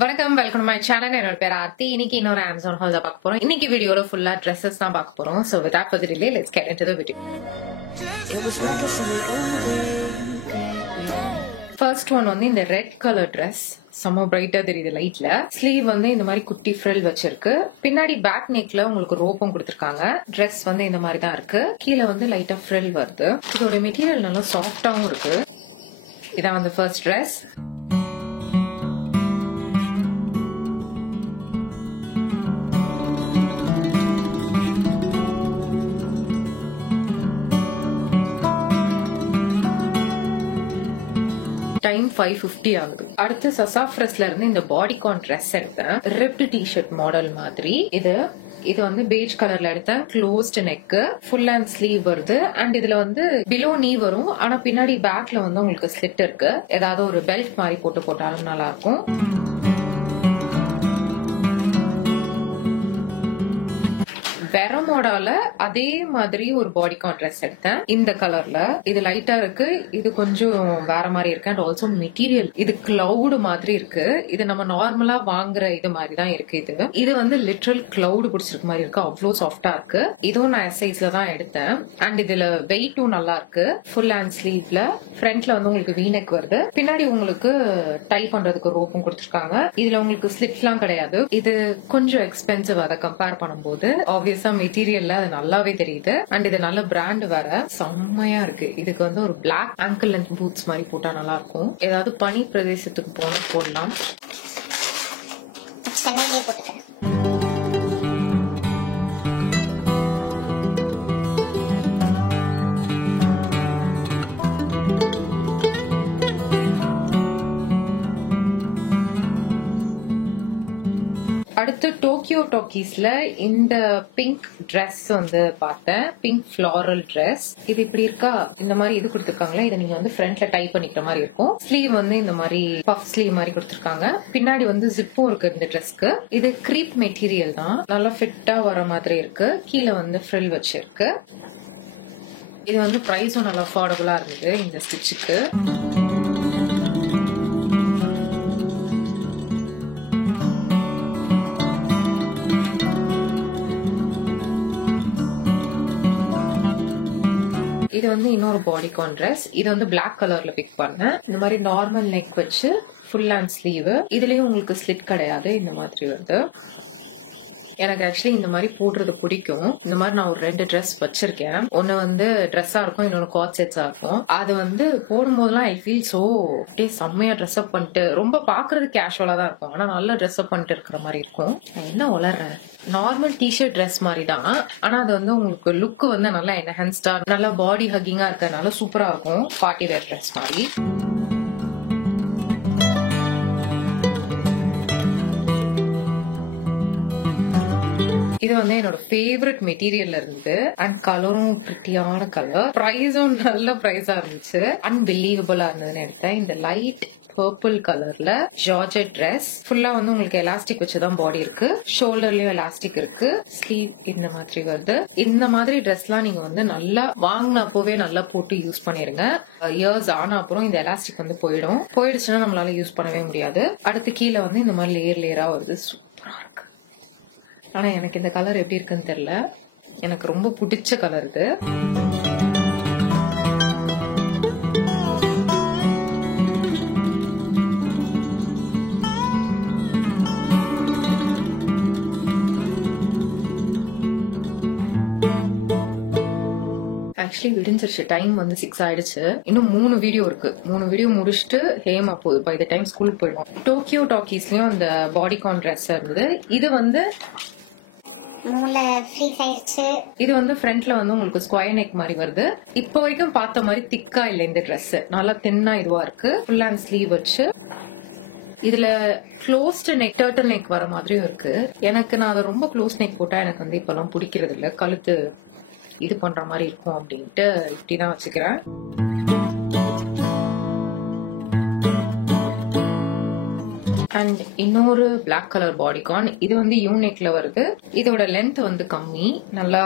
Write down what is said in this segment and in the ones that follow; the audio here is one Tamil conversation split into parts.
வணக்கம், வெல்கம் டு மை சேனல். என்னோட பேர் ஆர்த்தி. இன்னைக்கு இன்னொரு அமேசான் ஹால் தான் பார்க்க போறோம். இன்னைக்கு வீடியோல ஃபுல்லா ட்ரெஸ்ஸஸ் தான் பார்க்க போறோம். So without further delay, let's get into the video. First one வந்து இந்த ரெட் கலர் ட்ரெஸ். செம்ம பிரைட்டா தெரியுது லைட்ல. ஸ்லீவ் வந்து இந்த மாதிரி குட்டி ஃப்ரில் வச்சிருக்கு. பின்னாடி பேக் நெக்ல உங்களுக்கு ரோப்பும் கொடுத்துருக்காங்க. ட்ரெஸ் வந்து இந்த மாதிரி தான் இருக்கு. கீழே வந்து லைட்டா ஃப்ரில் வருது. இதோட மெட்டீரியல் நல்லா சாஃப்டாவும் இருக்கு. இதான் வந்து ஃபர்ஸ்ட் ட்ரெஸ். டைம் 5:50 ஆகுது. அடுத்து சசாஃப்ரஸ்ல இருந்து இந்த பாடிகான் ட்ரெஸ் எடுத்தேன். ரிப்டு டிஷர்ட் மாடல் மாதிரி. இது வந்து பேஜ் கலர்ல எடுத்தேன். Closed neck, full and sleeve வருது. அண்ட் இதுல வந்து பிலோ நீ வரும். ஆனா பின்னாடி பேக்ல வந்து உங்களுக்கு ஸ்லிட் இருக்கு. ஏதாவது ஒரு பெல்ட் மாதிரி போட்டாலும் நல்லா இருக்கும். வெரமோடால அதே மாதிரி ஒரு பாடிகான் ட்ரெஸ் எடுத்தேன். இந்த கலர்ல இது லைட்டா இருக்கு. இது கொஞ்சம் வேற மாதிரி இருக்கு. அண்ட் ஆல்சோ மெட்டீரியல் இது கிளவுட் மாதிரி இருக்கு. இது நம்ம நார்மலா வாங்குற இது மாதிரி தான் இருக்கு. இது வந்து லிட்டரல் கிளவுட் பிடிச்சிருக்க மாதிரி இருக்கு. அவ்வளோ சாஃப்டா இருக்கு. இதுவும் நான் எஸ் சைஸ்ல தான் எடுத்தேன். அண்ட் இதுல வெயிட்டும் நல்லா இருக்கு. ஃபுல் ஹேண்ட் ஸ்லீவ்ல ஃப்ரண்ட்ல வந்து உங்களுக்கு வீனெக் வருது. பின்னாடி உங்களுக்கு டை பண்றதுக்கு ரோப்பும் கொடுத்துருக்காங்க. இதுல உங்களுக்கு ஸ்லிட்ஸ்லாம் கிடையாது. இது கொஞ்சம் எக்ஸ்பென்சிவ் அதை கம்பேர் பண்ணும்போது. ஆப்வியஸா மெட்டீரியல்ல அது நல்லாவே தெரியுது. அண்ட் இது நல்ல பிராண்ட் வேற. செம்மையா இருக்கு. இதுக்கு வந்து ஒரு பிளாக் ஆங்கிள் லென்த் பூட்ஸ் மாதிரி போட்டா நல்லா இருக்கும். ஏதாவது பனி பிரதேசத்துக்கு போடலாம். அடுத்து டோக்கியோ டாக்கீஸ்ல இந்த பிங்க் ட்ரெஸ் வந்து பார்த்தேன். Pink floral dress. இது இப்படி இருக்கா? இந்த மாதிரி இது கொடுத்துருக்காங்களா? இதை நீங்க வந்து ஃப்ரண்ட்ல டைப் பண்ணிக்கிற மாதிரி இருக்கும். ஸ்லீவ் வந்து இந்த மாதிரி பஃப் ஸ்லீவ் மாதிரி கொடுத்துருக்காங்க. பின்னாடி வந்து ஜிப்பும் இருக்கு இந்த ட்ரெஸ்க்கு. இது கிரீப் மெட்டீரியல் தான். நல்லா ஃபிட்டா வர மாதிரி இருக்கு. கீழே வந்து ஃப்ரில் வச்சிருக்கு. இது வந்து பிரைஸும் நல்லா அஃபோர்டபுளா இருந்தது இந்த ஸ்டிச்சுக்கு. இது வந்து இன்னொரு பாடிகான் ட்ரெஸ். இது வந்து பிளாக் கலர்ல பிக் பண்ணேன். இந்த மாதிரி நார்மல் நெக் வச்சு ஃபுல் ஹேண்ட் ஸ்லீவ். இதுலயும் உங்களுக்கு ஸ்லிட் கிடையாது. இந்த மாதிரி வருது. எனக்கு ஆக்சுவலி இந்த மாதிரி போடுறது பிடிக்கும். இந்த மாதிரி நான் ஒரு 2 ட்ரெஸ் வச்சிருக்கேன். ஒன்னு வந்து ட்ரெஸ்ஸா இருக்கும், இன்னொன்னு காட் செட்ஸா இருக்கும். அது வந்து போடும்போதெல்லாம் ஐ ஃபீல் சோ அப்படியே செம்மையா ட்ரெஸ் அப் பண்ணிட்டு, ரொம்ப பாக்குறது கேஷுவலா தான் இருக்கும். ஆனா நல்லா ட்ரெஸ் அப் பண்ணிட்டு இருக்கிற மாதிரி இருக்கும். நான் என்ன உளறேன், நார்மல் டிஷர்ட் ட்ரெஸ் மாதிரி தான். ஆனா அது வந்து உங்களுக்கு லுக் வந்து நல்லா என்ஹான்ஸ்டா, நல்லா பாடி ஹக்கிங்கா இருக்கறனால சூப்பரா இருக்கும். பார்ட்டி வேர் ட்ரெஸ் மாதிரி. இது வந்து என்னோட ஃபேவரட் மெட்டீரியல்ல இருந்து. அண்ட் கலரும் பிரிட்டியான கலர். பிரைஸும் நல்ல பிரைஸா இருந்துச்சு. அன்பிலீவபிளா இருந்ததுன்னு எடுத்தேன். இந்த லைட் பர்பிள் கலர்ல ஜார்ஜெட் ட்ரெஸ். ஃபுல்லா வந்து உங்களுக்கு எலாஸ்டிக் வச்சுதான் பாடி இருக்கு. ஷோல்டர்லயும் எலாஸ்டிக் இருக்கு. ஸ்லீவ் இந்த மாதிரி வருது. இந்த மாதிரி ட்ரெஸ்லாம் நீங்க வந்து நல்லா வாங்கினப்போவே நல்லா போட்டு யூஸ் பண்ணிருங்க. இயர்ஸ் ஆன அப்புறம் இந்த எலாஸ்டிக் வந்து போயிடுச்சுன்னா நம்மளால யூஸ் பண்ணவே முடியாது. அடுத்து கீழே வந்து இந்த மாதிரி லேயரா வருது. சூப்பரா இருக்கு. ஆனா எனக்கு இந்த கலர் எப்படி இருக்குன்னு தெரியல. எனக்கு ரொம்ப பிடிச்ச கலர் இது. ஆக்சுவலி விடிஞ்சிருச்சு. டைம் வந்து 6 ஆயிடுச்சு. இன்னும் 3 வீடியோ இருக்கு. 3 வீடியோ முடிச்சுட்டு ஹேமா போகுது. பை த டைம் ஸ்கூலுக்கு போயிடும். டோக்கியோ டாக்கீஸ்லயும் அந்த பாடிகான் ட்ரெஸ் இருந்தது. இது வந்து இது வந்து ஃப்ரண்ட்ல வந்து உங்களுக்கு ஸ்கொயர் நெக் மாதிரி வருது. இப்போ வரைக்கும் பார்த்த மாதிரி திக்கா இல்ல இந்த ட்ரெஸ். நல்லா தின்னா இதுவா இருக்கு. ஃபுல் ஹேண்ட் ஸ்லீவ் வச்சு இதுல க்ளோஸ்ட் நெக், டர்ட்டில் நெக் வர மாதிரியும் இருக்கு. நான் அதை ரொம்ப க்ளோஸ் நெக் போட்டா எனக்கு வந்து இப்பெல்லாம் பிடிக்கிறது இல்ல. கழுத்து இது பண்ற மாதிரி இருக்கும் அப்படின்ட்டு இப்படிதான் வச்சுக்கிறேன். அண்ட் இன்னொரு பிளாக் கலர் பாடிகான். இது வந்து யூனிக்ல வருது. இதோட லென்த் வந்து கம்மி, நல்லா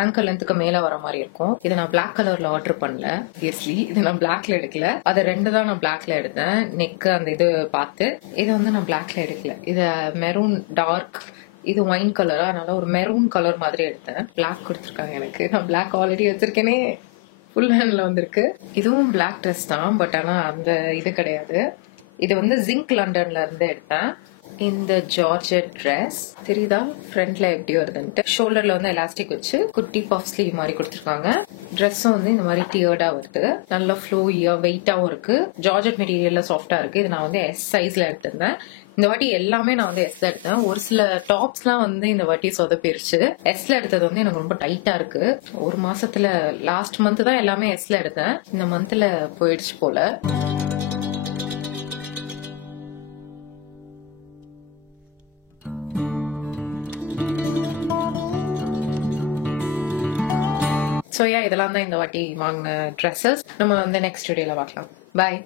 ஆங்கர் லென்த்துக்கு மேல வர மாதிரி இருக்கும். இதை நான் பிளாக் கலர்ல ஆர்டர் பண்ணல, ஆப்வியஸ்லி இது நான் பிளாக்ல எடுக்கல. அது 2 தான் நான் பிளாக்ல எடுத்தேன். நெக் அந்த இது பார்த்து இதை வந்து நான் பிளாக்ல எடுக்கல. இது மெரூன் டார்க், இது ஒயின் கலரா, அதனால ஒரு மெரூன் கலர் மாதிரி எடுத்தேன். பிளாக் கொடுத்துருக்காங்க எனக்கு. நான் பிளாக் ஆல்ரெடி வச்சிருக்கேனே, ஃபுல் ஹேண்ட்ல வந்திருக்கு. இதுவும் பிளாக் ட்ரெஸ் தான், பட் ஆனா அந்த இது கிடையாது. இது வந்து ஜிங்க் லண்டன்ல இருந்து எடுத்தேன். இந்த ஜார்ஜெட் ட்ரெஸ் தெரியுதா ஃப்ரண்ட்ல எப்படி வருதுன்ட்டு. ஷோல்டர்ல வந்து எலாஸ்டிக் வச்சு குட்டி பஃப் ஸ்லீவ் மாதிரி கொடுத்துருக்காங்க. ட்ரெஸ்ஸும் வந்து இந்த மாதிரி டியர்டா வருது. நல்ல ஃப்ளோயியா வெயிட்டாவும் இருக்கு. ஜார்ஜெட் மெட்டீரியல்ல சாஃப்டா இருக்கு. இது நான் வந்து எஸ் சைஸ்ல எடுத்திருந்தேன். இந்த வாட்டி எல்லாமே நான் வந்து எஸ்ல எடுத்தேன். ஒரு சில டாப்ஸ்லாம் வந்து இந்த வாட்டி சொதப்பிருச்சு. எஸ்ல எடுத்தது வந்து எனக்கு ரொம்ப டைட்டா இருக்கு. ஒரு மாசத்துல லாஸ்ட் மந்த் தான் எல்லாமே எஸ்ல எடுத்தேன். இந்த மந்த்ல போயிடுச்சு போல. ஸோ இதெல்லாம் தான் இந்த வாட்டி வாங்கின ட்ரெஸ்ஸஸ். நம்ம வந்து நெக்ஸ்ட் வீடியோல பார்க்கலாம். பாய்.